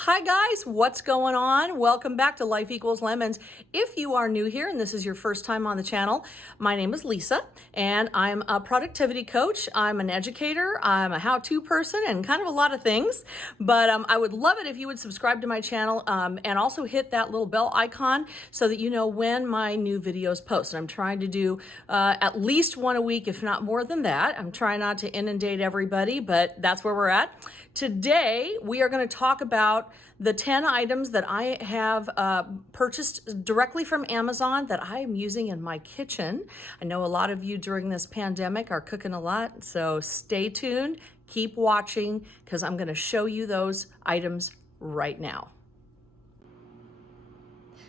Hi guys, what's going on? Welcome back to Life Equals Lemons. If you are new here and this is your first time on the channel, my name is Lisa and I'm a productivity coach. I'm an educator, I'm a how-to person and kind of a lot of things, but I would love it if you would subscribe to my channel and also hit that little bell icon so that you know when my new videos post. And I'm trying to do at least one a week, if not more than that. I'm trying not to inundate everybody, but that's where we're at. Today, we are going to talk about the 10 items that I have purchased directly from Amazon that I am using in my kitchen. I know a lot of you during this pandemic are cooking a lot, so stay tuned, keep watching, because I'm going to show you those items right now.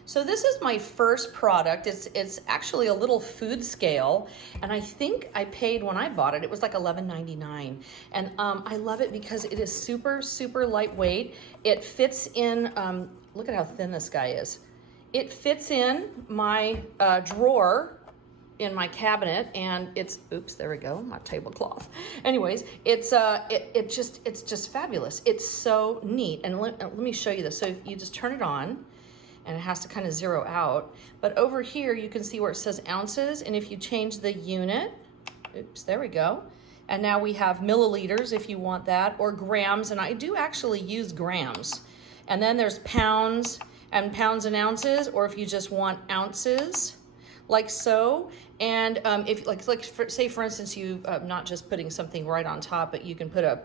So this is my first product. It's actually a little food scale, and I think I paid, when I bought it, it was like $11.99. And I love it because it is super, super lightweight. It fits in, look at how thin this guy is. It fits in my drawer in my cabinet, and it's, oops, there we go, my tablecloth. Anyways, it's just fabulous. It's so neat. And let me show you this. So you just turn it on, and it has to kind of zero out. But over here, you can see where it says ounces, and if you change the unit, oops, there we go. And now we have milliliters if you want that, or grams, and I do actually use grams. And then there's pounds and ounces, or if you just want ounces, like so. And if say for instance, you not just putting something right on top, but you can put a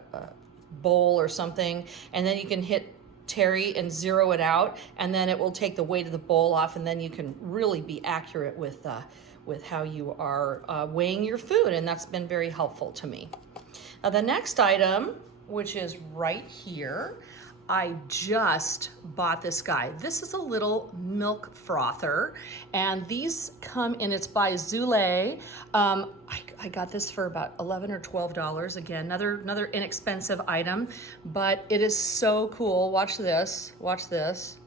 bowl or something, and then you can hit Terry and zero it out, and then it will take the weight of the bowl off, and then you can really be accurate with how you are weighing your food, and that's been very helpful to me. Now the next item, which is right here, I just bought this guy. This is a little milk frother, and these come in, it's by Zule. I got this for about $11 or $12. Again, another inexpensive item, but it is so cool. Watch this, watch this.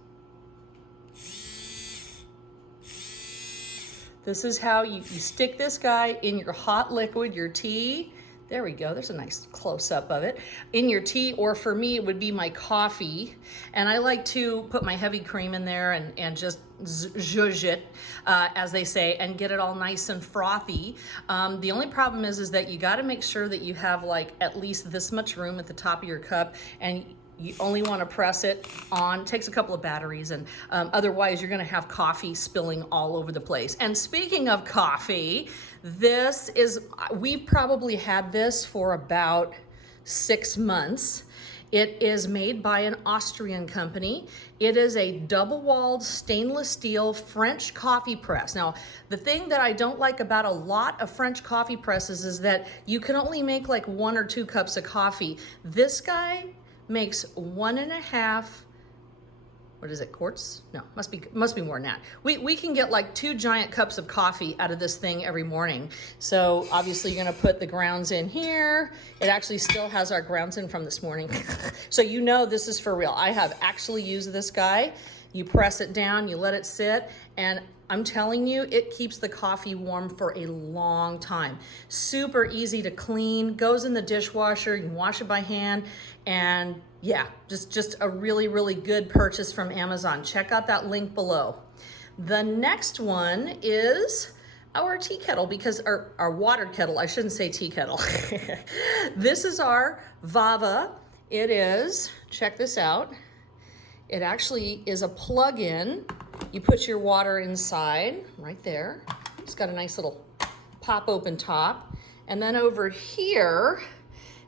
This is how you stick this guy in your hot liquid, your tea. There we go, there's a nice close-up of it. In your tea, or for me, it would be my coffee. And I like to put my heavy cream in there and just zhuzh it, as they say, and get it all nice and frothy. The only problem is that you gotta make sure that you have like at least this much room at the top of your cup, and you only want to press it on. It takes a couple of batteries, and otherwise you're going to have coffee spilling all over the place. And speaking of coffee, we've probably had this for about 6 months. It is made by an Austrian company. It is a double-walled stainless steel French coffee press. Now, the thing that I don't like about a lot of French coffee presses is that you can only make like 1 or 2 cups of coffee. This guy makes 1.5, what is it, quarts? No, must be more than that. We can get like 2 giant cups of coffee out of this thing every morning. So obviously you're gonna put the grounds in here. It actually still has our grounds in from this morning. So you know this is for real. I have actually used this guy. You press it down, you let it sit, and I'm telling you, it keeps the coffee warm for a long time. Super easy to clean, goes in the dishwasher, you can wash it by hand, and yeah, just a really, really good purchase from Amazon. Check out that link below. The next one is our tea kettle, because our water kettle, I shouldn't say tea kettle. This is our Vava. It is, check this out. It actually is a plug-in. You put your water inside, right there. It's got a nice little pop open top. And then over here,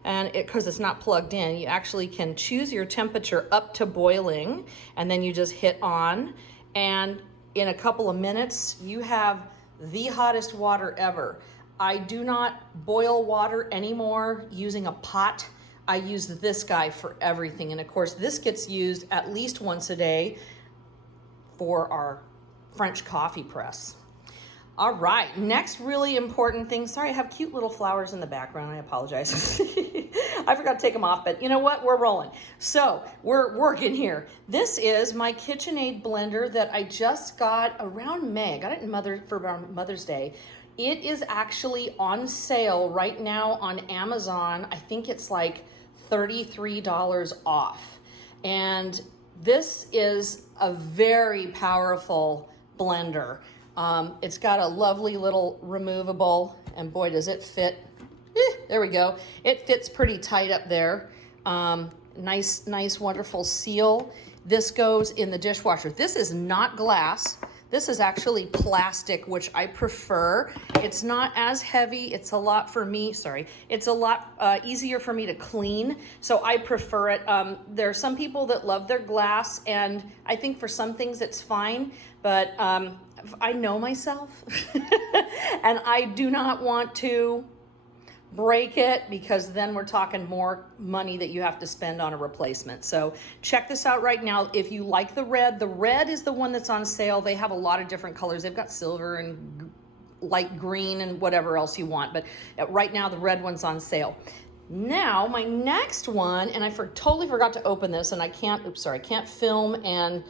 and because it's not plugged in, you actually can choose your temperature up to boiling, and then you just hit on, and in a couple of minutes, you have the hottest water ever. I do not boil water anymore using a pot. I use this guy for everything. And of course, this gets used at least once a day for our French coffee press. All right, next really important thing. Sorry, I have cute little flowers in the background. I apologize. I forgot to take them off, but you know what? We're rolling. So we're working here. This is my Kitchenaid blender that I just got around May. I got it for Mother's Day. It is actually on sale right now on Amazon. I think it's like $33 off. And This is a very powerful blender. It's got a lovely little removable, and boy, does it fit. There we go. It fits pretty tight up there. Nice, wonderful seal. This goes in the dishwasher. This is not glass. This is actually plastic, which I prefer. It's not as heavy. It's a lot for me, sorry. It's a lot easier for me to clean, so I prefer it. There are some people that love their glass, and I think for some things it's fine, but I know myself, and I do not want to break it, because then we're talking more money that you have to spend on a replacement. So check this out right now. If you like the red is the one that's on sale. They have a lot of different colors. They've got silver and light green and whatever else you want, but right now the red one's on sale. Now my next one, and I totally forgot to open this, and I can't, oops, sorry, I can't film and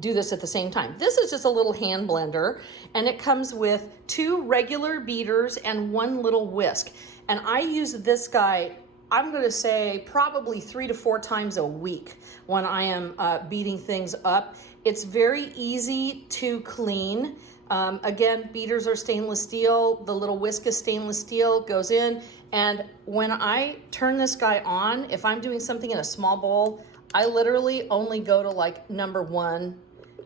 do this at the same time. This is just a little hand blender, and it comes with 2 regular beaters and 1 little whisk. And I use this guy, I'm gonna say probably 3 to 4 times a week when I am beating things up. It's very easy to clean. Again, beaters are stainless steel. The little whisk is stainless steel, goes in. And when I turn this guy on, if I'm doing something in a small bowl, I literally only go to like number 1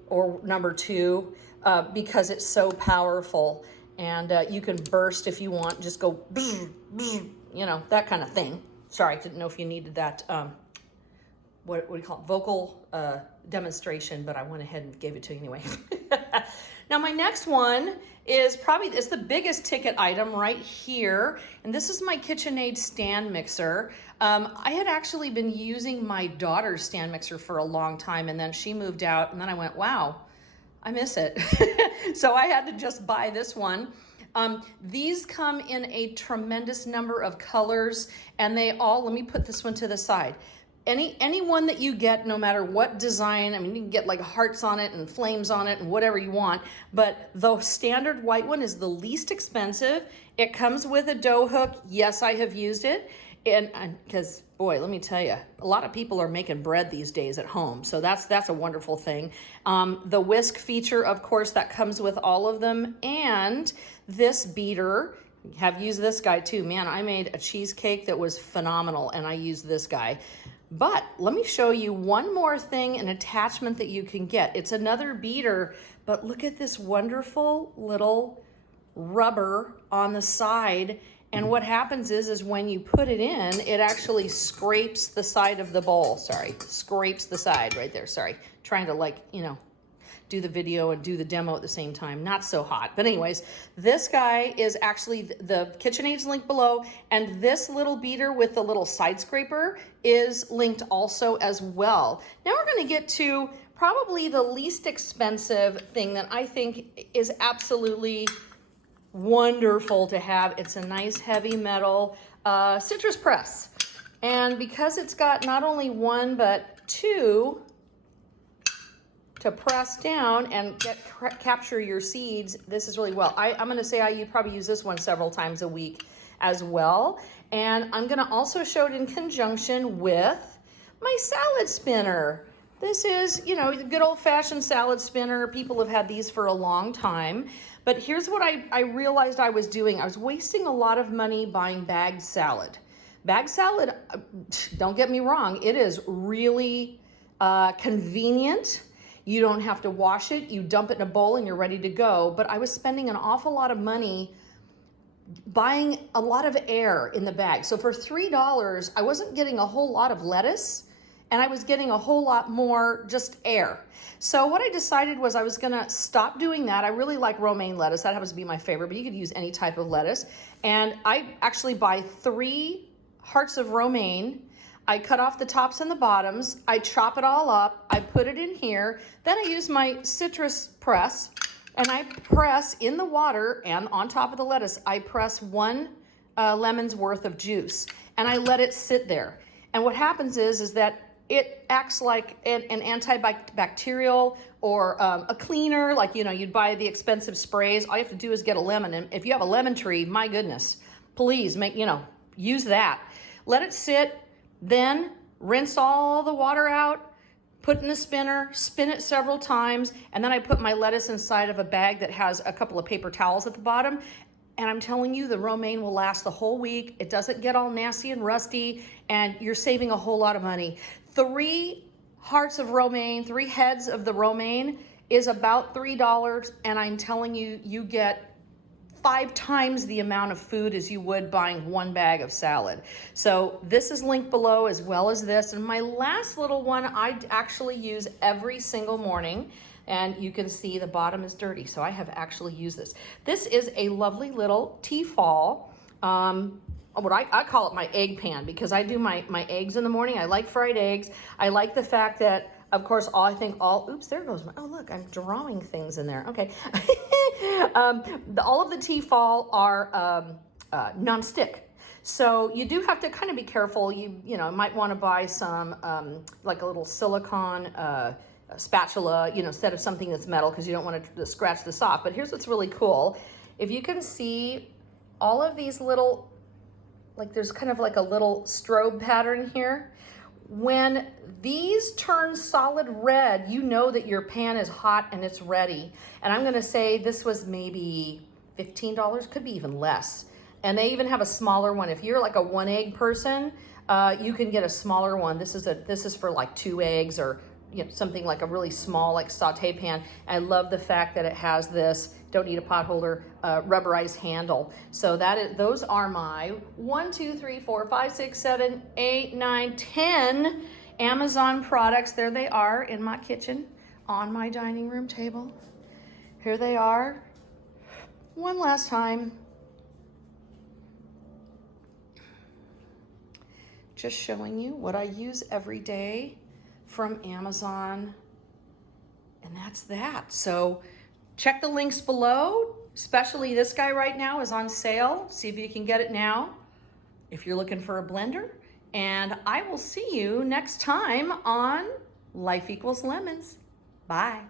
or number 2 because it's so powerful. And you can burst if you want, just go, you know, that kind of thing. Sorry, I didn't know if you needed that, what do you call it, vocal demonstration, but I went ahead and gave it to you anyway. Now my next one is it's the biggest ticket item right here, and this is my Kitchenaid stand mixer. I had actually been using my daughter's stand mixer for a long time, and then she moved out, and then I went, wow, I miss it. So I had to just buy this one. These come in a tremendous number of colors, and they all, let me put this one to the side. Any one that you get, no matter what design, I mean, you can get like hearts on it and flames on it and whatever you want, but the standard white one is the least expensive. It comes with a dough hook. Yes, I have used it. And because, boy, let me tell you, a lot of people are making bread these days at home, so that's a wonderful thing. The whisk feature, of course, that comes with all of them, and this beater. Have used this guy too. Man, I made a cheesecake that was phenomenal, and I used this guy. But let me show you one more thing, an attachment that you can get. It's another beater, but look at this wonderful little rubber on the side. And what happens is when you put it in, it actually scrapes the side of the bowl. Sorry, scrapes the side right there. Sorry, trying to, like, you know, do the video and do the demo at the same time. Not so hot. But anyways, this guy is actually the Kitchenaid's linked below, and this little beater with the little side scraper is linked also as well. Now we're going to get to probably the least expensive thing that I think is absolutely wonderful to have. It's a nice heavy metal citrus press. And because it's got not only 1 but 2 to press down and capture your seeds, this is really well. I'm gonna say you probably use this one several times a week as well. And I'm gonna also show it in conjunction with my salad spinner. This is, you know, the good old-fashioned salad spinner. People have had these for a long time. But here's what I realized I was doing. I was wasting a lot of money buying bagged salad. Bagged salad, don't get me wrong, it is really convenient. You don't have to wash it. You dump it in a bowl and you're ready to go. But I was spending an awful lot of money buying a lot of air in the bag. So for $3, I wasn't getting a whole lot of lettuce, and I was getting a whole lot more just air. So what I decided was I was gonna stop doing that. I really like romaine lettuce. That happens to be my favorite, but you could use any type of lettuce. And I actually buy 3 hearts of romaine. I cut off the tops and the bottoms. I chop it all up. I put it in here. Then I use my citrus press, and I press in the water, and on top of the lettuce, I press 1 lemon's worth of juice, and I let it sit there. And what happens is that it acts like an antibacterial or a cleaner, like, you know, you'd buy the expensive sprays. All you have to do is get a lemon, and if you have a lemon tree, my goodness, please use that. Let it sit. Then rinse all the water out, put in the spinner, spin it several times, and then I put my lettuce inside of a bag that has a couple of paper towels at the bottom. And I'm telling you, the romaine will last the whole week. It doesn't get all nasty and rusty, and you're saving a whole lot of money. 3 hearts of romaine, 3 heads of the romaine is about $3, and I'm telling you, you get 5 times the amount of food as you would buying 1 bag of salad. So this is linked below as well as this. And my last little one, I actually use every single morning. And you can see the bottom is dirty. So I have actually used this. This is a lovely little T-fal. What I call it my egg pan, because I do my eggs in the morning. I like fried eggs. I like the fact that, of course, oops, there goes oh, look, I'm drawing things in there. Okay. All of the T-fal are non-stick. So you do have to kind of be careful. You might want to buy some, like a little silicone spatula, instead of something that's metal, because you don't want to scratch this off. But here's what's really cool. If you can see all of these little, like there's kind of like a little strobe pattern here. When these turn solid red, you know that your pan is hot and it's ready. And I'm gonna say this was maybe $15, could be even less. And they even have a smaller one. If you're like a 1 egg person, you can get a smaller one. This is for like 2 eggs, or something like a really small, like saute pan. I love the fact that it has this, don't need a pot holder, rubberized handle. So those are my 1, 2, 3, 4, 5, 6, 7, 8, 9, 10 Amazon products. There they are in my kitchen on my dining room table. Here they are. One last time. Just showing you what I use every day from Amazon, and that's that. So check the links below, especially this guy right now is on sale. See if you can get it now if you're looking for a blender. And I will see you next time on Life Equals Lemons. Bye.